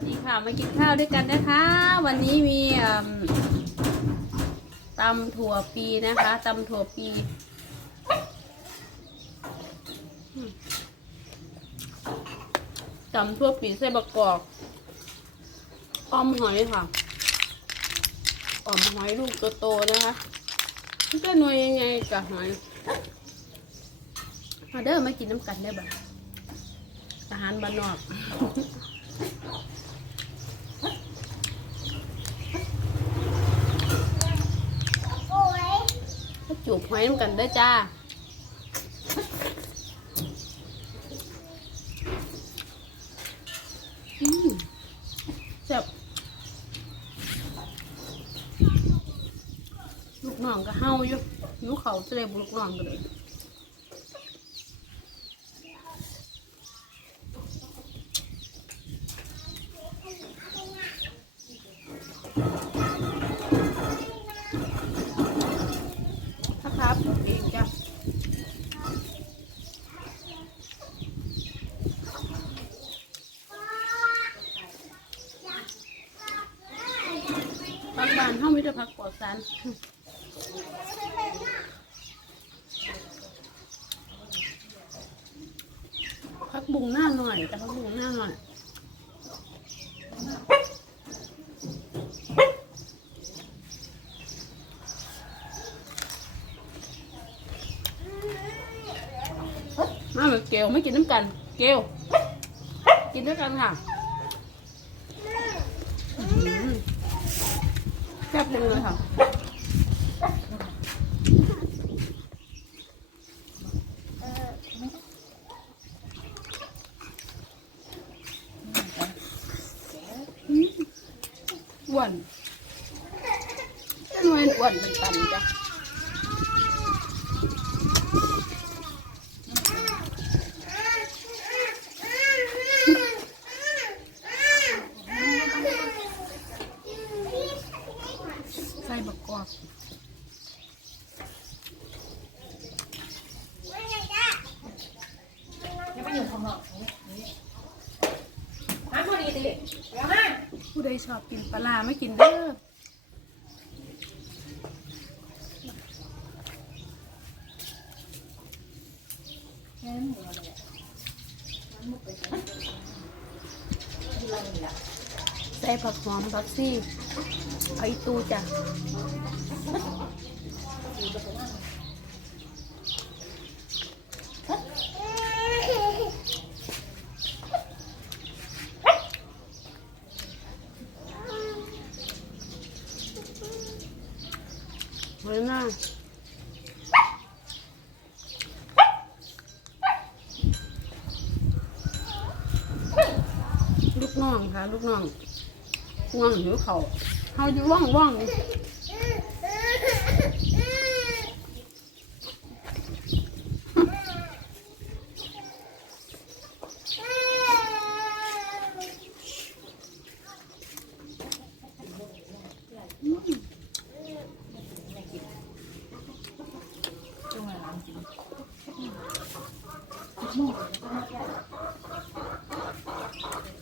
สดีค่ะ มากินข้าวด้วยกันนะคะ วันนี้มีตำถั่วปีนะคะตำถั่วปีตำถั่วปีใส่บะกอกออมหอยค่ะออมหอยลูกโตๆนะคะมันก็หน่วยยังไงกับหอยมาเด้อมากินน้ำกันได้บ่อาหารบ้านนอก จูบหอยน้ำกันได้อจ้าอืมแซ่บลูกน้องก็เฮาอยู่อยู่เขาจะได้บุลูกน้องกันเลยถ้าครับ เองจ้ะพักบานเฮามีแต่พักปลอดสารพักบุ้งหน้าหน่อยแต่พักบุ้งหน้าหน่อย มาแบบ เกลไม่กินน้ำกัน เกลกินด้วยกันค่ะอื้อหือแซ่บจังเลยค่ะ อืมอ้วนหน่วยอ้วนเป็นตันจ้ะ ใส่บักกอก ยังไม่อยู่ของหรอกน้ำพอดีสิเดี๋ยวมา ผู้ใดชอบกินปลาไม่กินเด้อใส่ผักหอมผักซี่เอตูจ้ะ ไว้หน้าลูกน้องค่ะ ลูกน้องง่วงหิวเขาเขาอยู่ว่องว่อง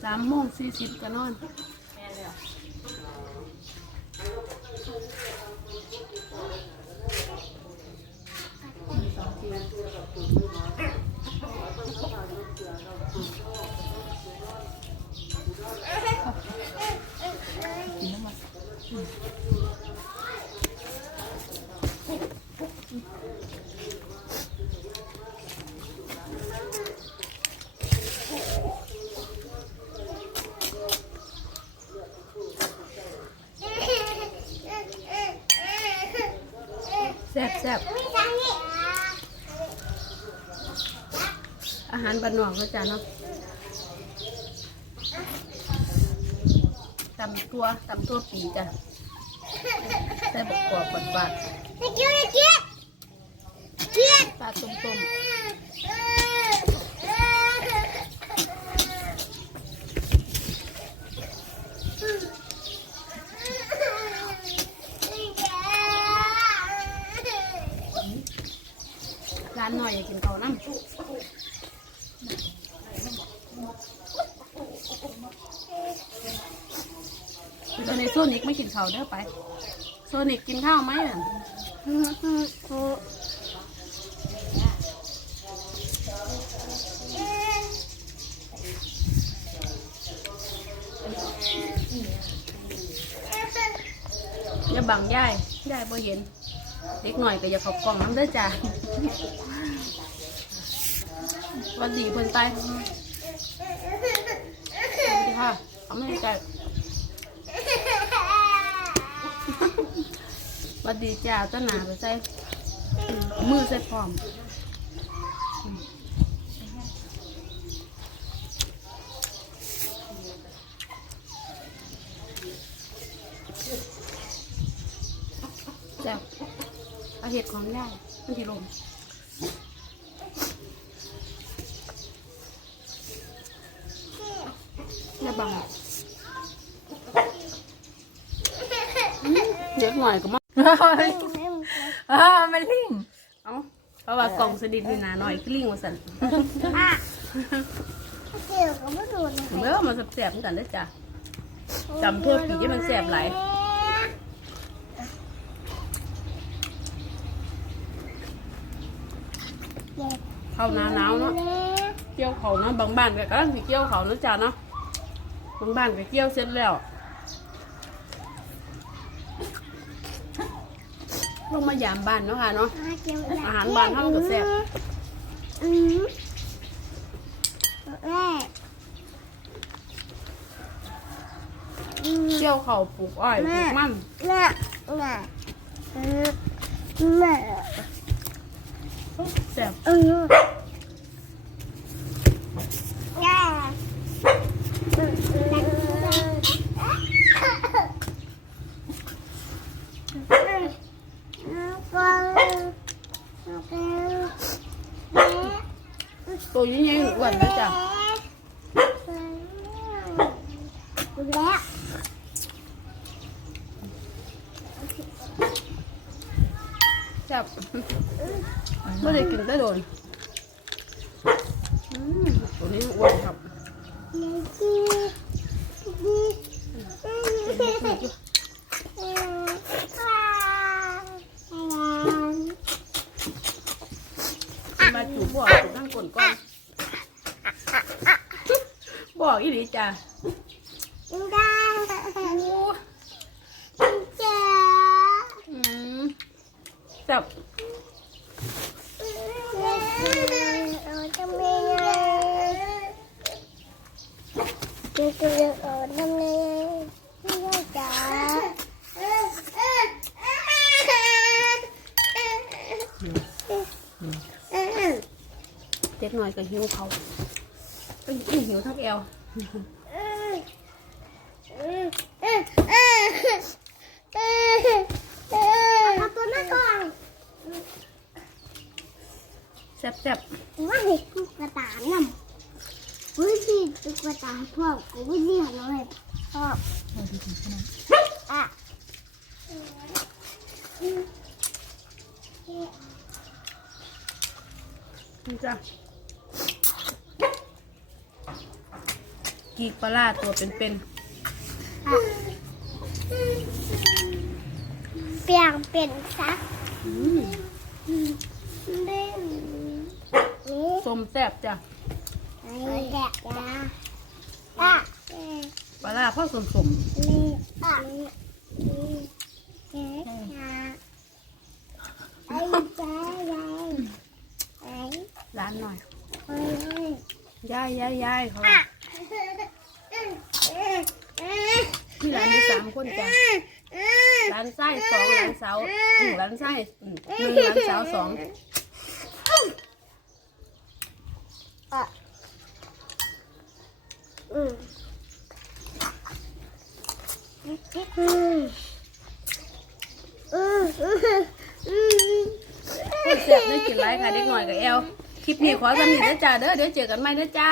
สามโมงสี่สิบก็นอนแซ่ บแซ่บอาหารบ้านนอกเขาจ้ะเนาะตำตัวตำตัวปีจ้ะใส่บกกอกบดบาดปลาต้มต้ ร้านหน่อยกินเขาวน้ำตอนนี้โซนิกไม่กินข้าวเด้อไป โซนิกกินข้าวไหมอะอย่าบังยายยายบ่เห็น เด็กหน่อยก็อย่าขอบกล่องน้ำเด้อจ้า วันดีเพิ่นตายสวัสดีค่ะเอาไม่ใจหวันดีจ้าต้นหนาไปใส่มือใส่พร้อมจ้าอาเห็ดของยายมันที่ลมอย่าบังอืมเด็กหน่ อยก็มาอ่ามันลิงเอาเพราะว่ากล่องสดิดนี่นาหน่อยกลิ้งมาสั่นเกี่ยวกับไม่ดูนะเมื่อมาแสบๆเหมือนกันเลยจ้ะจำเพื่อผีให้มันแสบไหลายเข้าหนาหนาวเนาะเกี่ยวเขาเนาะบางบ้านก็กำลังสิเกี่ยวเขาเนาะจ้ะเนาะบางบ้านก็เกี่ยวเสร็จแล้ว ลงมายามบ้านเนาะค่ะเนาะ อาหารบ้านเฮาก็แซ่บอืมแม่อืมเกี่ยวเขาปลูกอ้อยปลูกมันแม่แม่อืมแม่แซ่บ อืมแม่แม่ ตัวยิ่งใหญ่อ้วนนะจ้ะ แล้ว แซ่บไม่ได้กินได้โดนตัวนี้อ้วนครับมาจูบบอกจูบทั้งกลนก้อนบอกอีหลีจ้ะ ได้ เจ้า อืมแซ่บ เราจะมีไง จะจะเออทำไงไม่ได้จ้าเด็กหน่อยก็หิวเขาก็หิวทั้งแอวเอาตัวหน้าก่อนแซ่บแซ่บว่าเห็ดตุ๊กตาหน่ำ วิธีตุ๊กตาพ่อกูวิธีของเราเห็ดพ่ออะนี่จ้ะกีกปลาร้าตัวเป็นอะเปลี่ยนเป็นซักๆอืมเล่นนี่ส้มแซ่บจ้ะไอ้ แกะจ้าอะปลาร้าพ่อสมสมนี่อะนี่แกะจ้าไอ้จ้าไอ้ไอ้ร้านหน่อยไอ้ย่ายยายยายเขาที่ร้านมีสามคนจ้ะร้านไส้สองร้านเสาอืมร้านไส้หนึ่งร้านเสาสอง อะ อืมอืมอืมอืมอืมคนแซ่บได้กินไรค่ะเด็กหน่อยกับเอลคลิปนี้ขอสำนีเด้อจ้าเด้อเดี๋ยวเจอกันใหม่เด้อจ้า